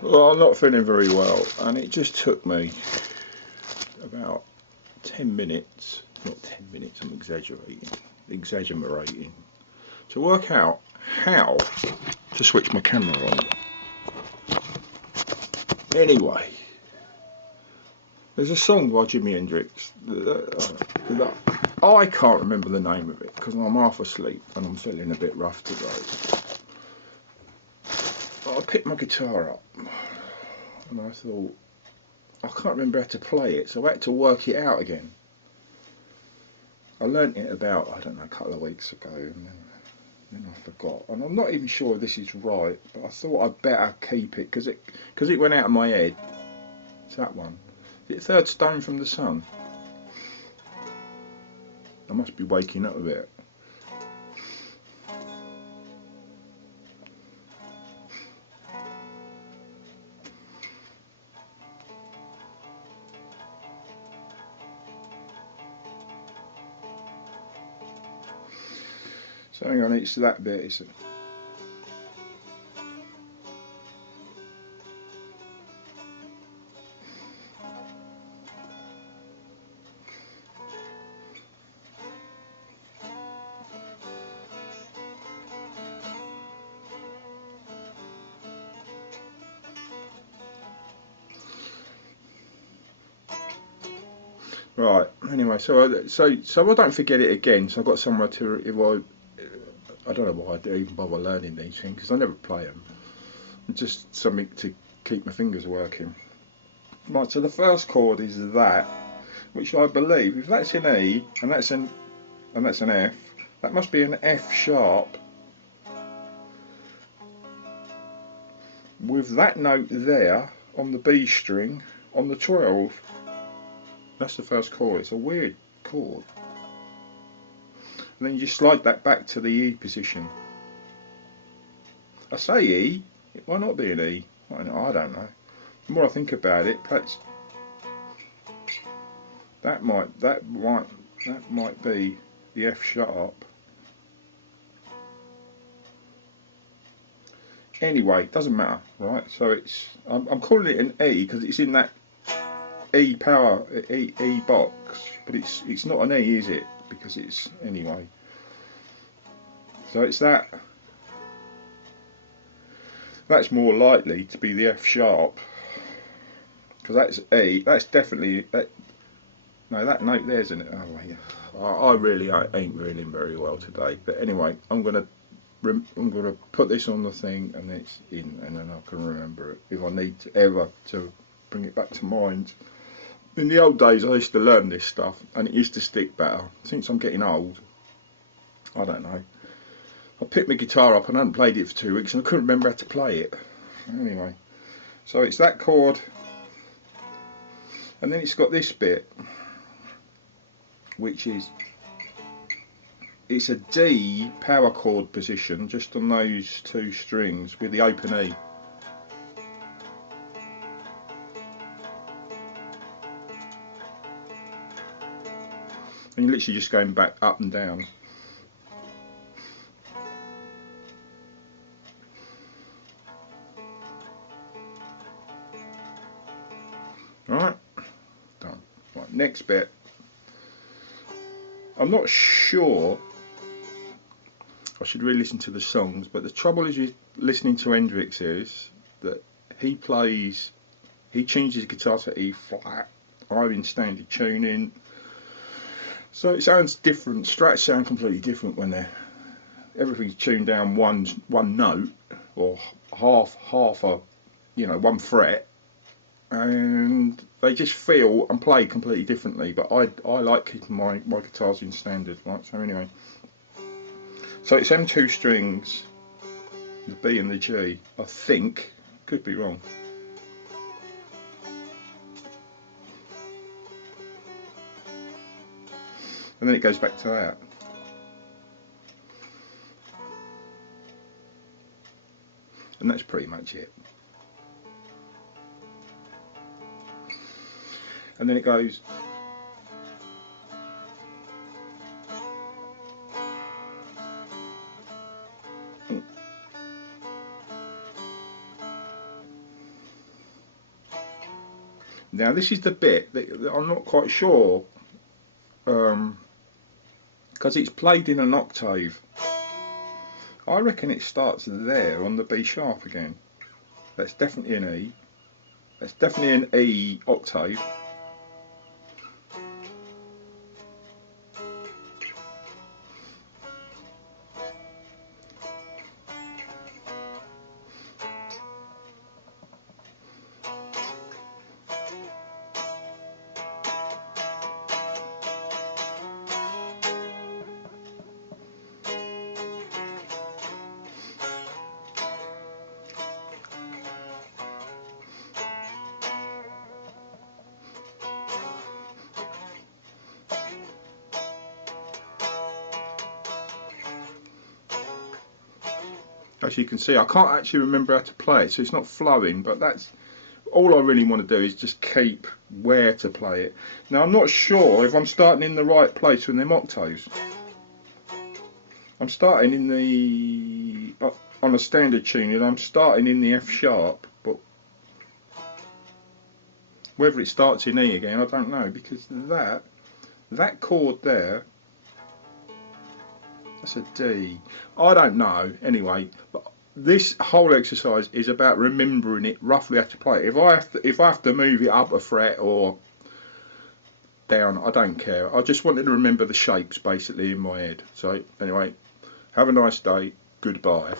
Well, I'm not feeling very well, and it just took me about 10 minutes, not 10 minutes, I'm exaggerating, to work out how to switch my camera on. Anyway, there's a song by Jimi Hendrix that I can't remember the name of it because I'm half asleep and I'm feeling a bit rough today. I picked my guitar up and I thought, I can't remember how to play it, so I had to work it out again. I learnt it about, I don't know, a couple of weeks ago, and then I forgot. And I'm not even sure if this is right, but I thought I'd better keep it because it went out of my head. It's that one. Is it Third Stone from the Sun? I must be waking up a bit. So hang on, it's that bit. It's right. Anyway, so I don't forget it again. So I've got somewhere to. If I don't know why I do even bother learning these things because I never play them. Just something to keep my fingers working. Right. So the first chord is that, which I believe, if that's an E and that's an F, that must be an F sharp with that note there on the B string on the 12. That's the first chord. It's a weird chord. And then you just slide that back to the E position. I say E, it might not be an E. I don't know. The more I think about it, perhaps that might be the F sharp. Anyway, doesn't matter, right? So I'm calling it an E because it's in that E power E box, but it's not an E, is it? Because it's anyway. So it's that. That's more likely to be the F sharp because that's E. That's definitely that. No, that note there's in it. Oh yeah. I really ain't feeling very well today. But anyway, I'm gonna put this on the thing and it's in, and then I can remember it if I need to ever to bring it back to mind. In the old days, I used to learn this stuff, and it used to stick better. Since I'm getting old, I don't know. I picked my guitar up and I hadn't played it for 2 weeks, and I couldn't remember how to play it. Anyway, so it's that chord, and then it's got this bit, which is it's a D power chord position, just on those 2 strings with the open E. And you're literally just going back up and down. Alright, done. Right, next bit. I'm not sure I should really listen to the songs, but the trouble is with listening to Hendrix is that he tunes his guitar to E flat. I'm in standard tuning. So it sounds different. Strats sound completely different when everything's tuned down one note or half a, one fret, and they just feel and play completely differently. But I like keeping my guitars in standard, right? So anyway, so it's them 2 strings, the B and the G. I think, could be wrong. And then it goes back to that. And that's pretty much it. And then it goes. Now this is the bit that I'm not quite sure, because it's played in an octave. I reckon it starts there on the B sharp again. That's definitely an E. That's definitely an E octave. As you can see, I can't actually remember how to play it, so it's not flowing, but that's all I really want to do is just keep where to play it. Now I'm not sure if I'm starting in the right place with them octaves. I'm starting in the on a standard tuning. I'm starting in the F sharp, but whether it starts in E again, I don't know, because that chord there, that's a D. I don't know. Anyway, but this whole exercise is about remembering it roughly how to play it. If I have to move it up a fret or down, I don't care. I just wanted to remember the shapes basically in my head. So anyway, have a nice day. Goodbye.